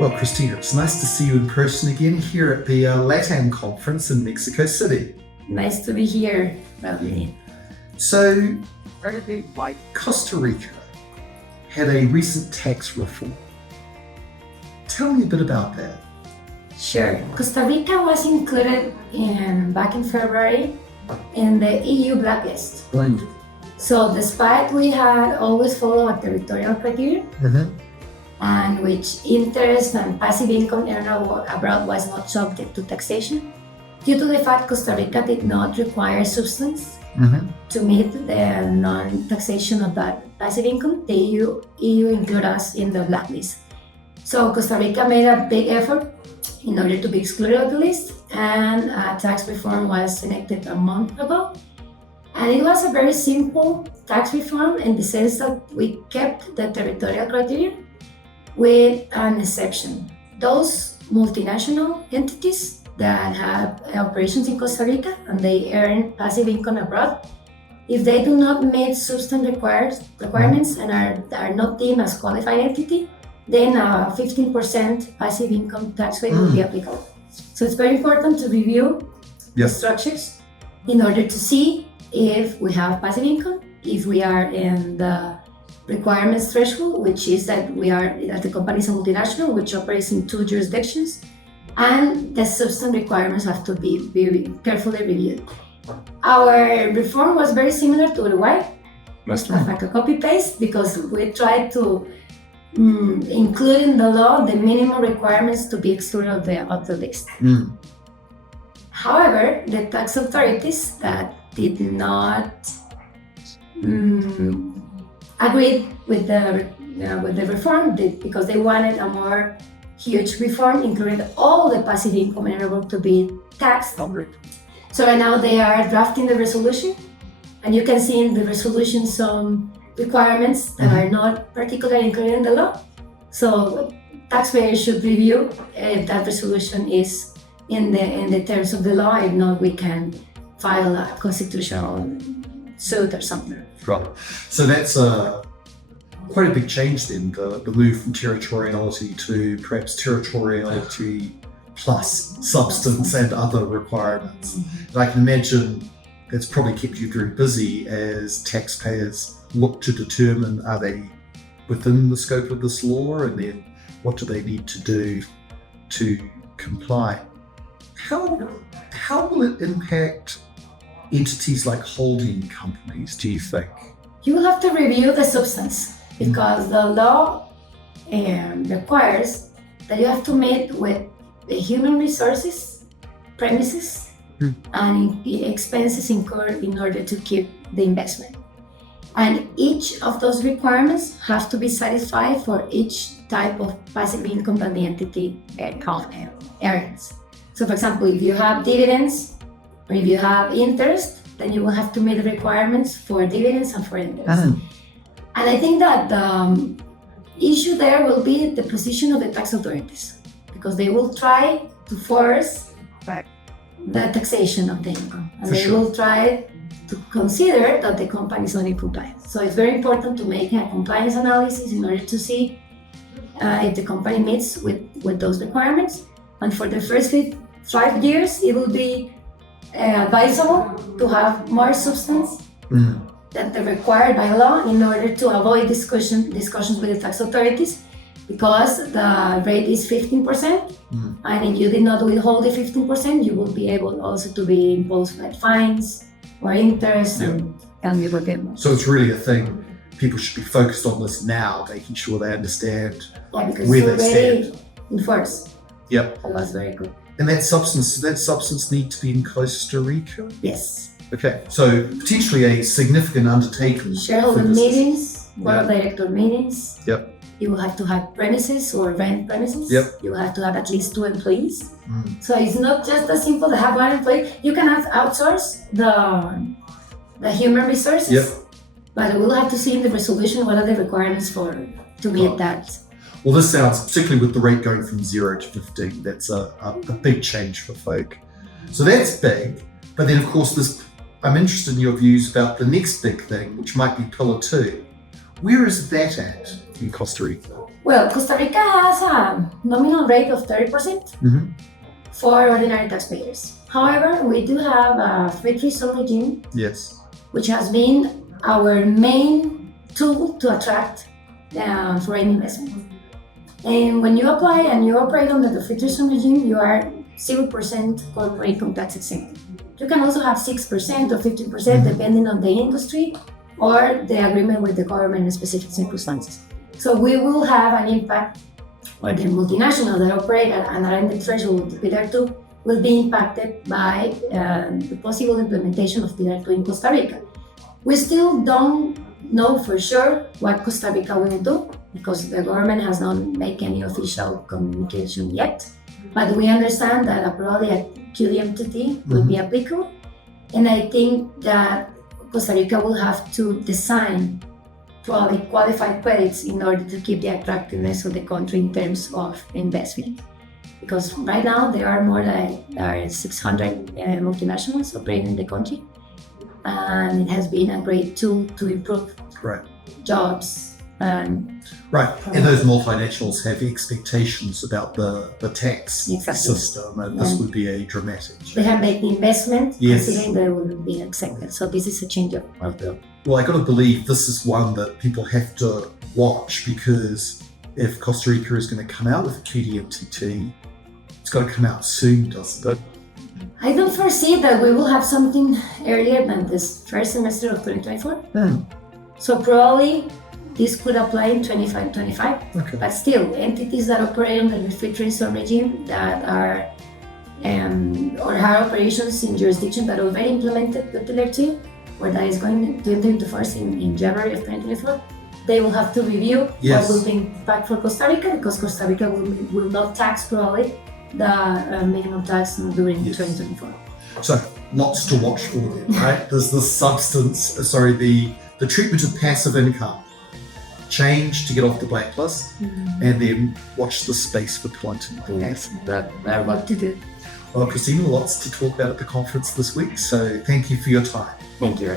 Well, Cristina, it's nice to see you in person again here at the LATAM conference in Mexico City. Nice to be here, Bradley. So, Costa Rica had a recent tax reform. Tell me a bit about that. Sure. Costa Rica was included back in February in the EU blacklist. Right. So despite we had always followed a territorial criteria, and which interest and passive income earned abroad was not subject to taxation, due to the fact Costa Rica did not require substance to meet the non-taxation of that passive income, the EU included us in the blacklist. So Costa Rica made a big effort in order to be excluded of the list, and tax reform was enacted a month ago. And it was a very simple tax reform in the sense that we kept the territorial criteria with an exception. Those multinational entities that have operations in Costa Rica and they earn passive income abroad, if they do not meet substance requirements and are not deemed as qualified entity, then a 15% passive income tax rate will be applicable. So it's very important to review the structures in order to see if we have passive income, if we are in the requirements threshold, which is that the company is a multinational which operates in 2 jurisdictions, and the substance requirements have to be very carefully reviewed. Our reform was very similar to Uruguay, like a copy-paste, because we tried to include in the law the minimum requirements to be excluded of the list. However, the tax authorities that did not agree with the reform because they wanted a more huge reform, including all the passive income earnable to be taxed. So right now they are drafting the resolution, and you can see in the resolution some requirements that are not particularly included in the law. So taxpayers should review if that resolution is in the terms of the law. If not, we can file a constitutional suit or something. Right. So that's quite a big change then, the move from territoriality to perhaps territoriality plus substance and other requirements. And I can imagine that's probably kept you very busy as taxpayers look to determine are they within the scope of this law, and then what do they need to do to comply. How will it impact entities like holding companies, do you think? You will have to review the substance because the law requires that you have to meet with the human resources, premises, and expenses incurred in order to keep the investment. And each of those requirements have to be satisfied for each type of passive income that the entity earns. So for example, if you have dividends or if you have interest, then you will have to meet the requirements for dividends and for interest. And I think that the issue there will be the position of the tax authorities, because they will try to force the taxation of the income, and they will try to consider that the company is not in compliance. So it's very important to make a compliance analysis in order to see if the company meets with those requirements. And for the first 5 years, it will be advisable to have more substance than the required by law in order to avoid discussions with the tax authorities, because the rate is 15%, and if you did not withhold the 15%, you will be able also to be imposed like fines or interest and you will get more. So it's really a thing people should be focused on this now, making sure they understand where they stand. Enforced. Yep. That was very good. And that substance need to be in Costa Rica? Yes. Okay, so potentially a significant undertaking. Shareholder meetings, board of director meetings. Yep. You will have to have premises or rent premises. Yep. You will have to have at least 2 employees. So it's not just as simple to have 1 employee. You can have outsource the human resources, but we will have to see in the resolution what are the requirements to meet that. Well, this sounds, particularly with the rate going from 0 to 15, that's a big change for folk. So that's big, but then of course I'm interested in your views about the next big thing, which might be Pillar 2. Where is that at in Costa Rica? Well, Costa Rica has a nominal rate of 30% for ordinary taxpayers. However, we do have a free zone regime, Yes. which has been our main tool to attract foreign investment. And when you apply and you operate under the free zone regime, you are 0% corporate income tax exempt. You can also have 6% or 15% depending on the industry or the agreement with the government in specific circumstances. So we will have an impact, or the multinational that operate and are in the threshold of Pillar 2 will be impacted by the possible implementation of Pillar 2 in Costa Rica. We still don't know for sure what Costa Rica will do because the government has not made any official communication yet. But we understand that probably a QDMTT will be applicable. And I think that Costa Rica will have to design probably qualified credits in order to keep the attractiveness of the country in terms of investment. Because right now there are more than 600 multinationals operating in the country. And it has been a great tool to improve jobs. And those multinationals have expectations about the tax system, and this would be a dramatic change. They have made the investment, considering they will be exempted. So this is a change of the... Well, I got to believe this is one that people have to watch, because if Costa Rica is going to come out with a QDMTT, it's got to come out soon, doesn't it? I don't foresee that we will have something earlier than this first semester of 2024. So probably this could apply in 25. But still, entities that operate under the free trade zone regime that are or have operations in jurisdictions that already implemented the Pillar 2, or that is going to enter into force in January of 2024, they will have to review what will be impact for Costa Rica, because Costa Rica will not tax probably the minimum tax during 2024. So lots to watch for there, right? There's the treatment of passive income, change to get off the blacklist, and then watch the space for Pillar 2. Yes, that I want to do. Well, Cristina, lots to talk about at the conference this week, so thank you for your time. Thank you.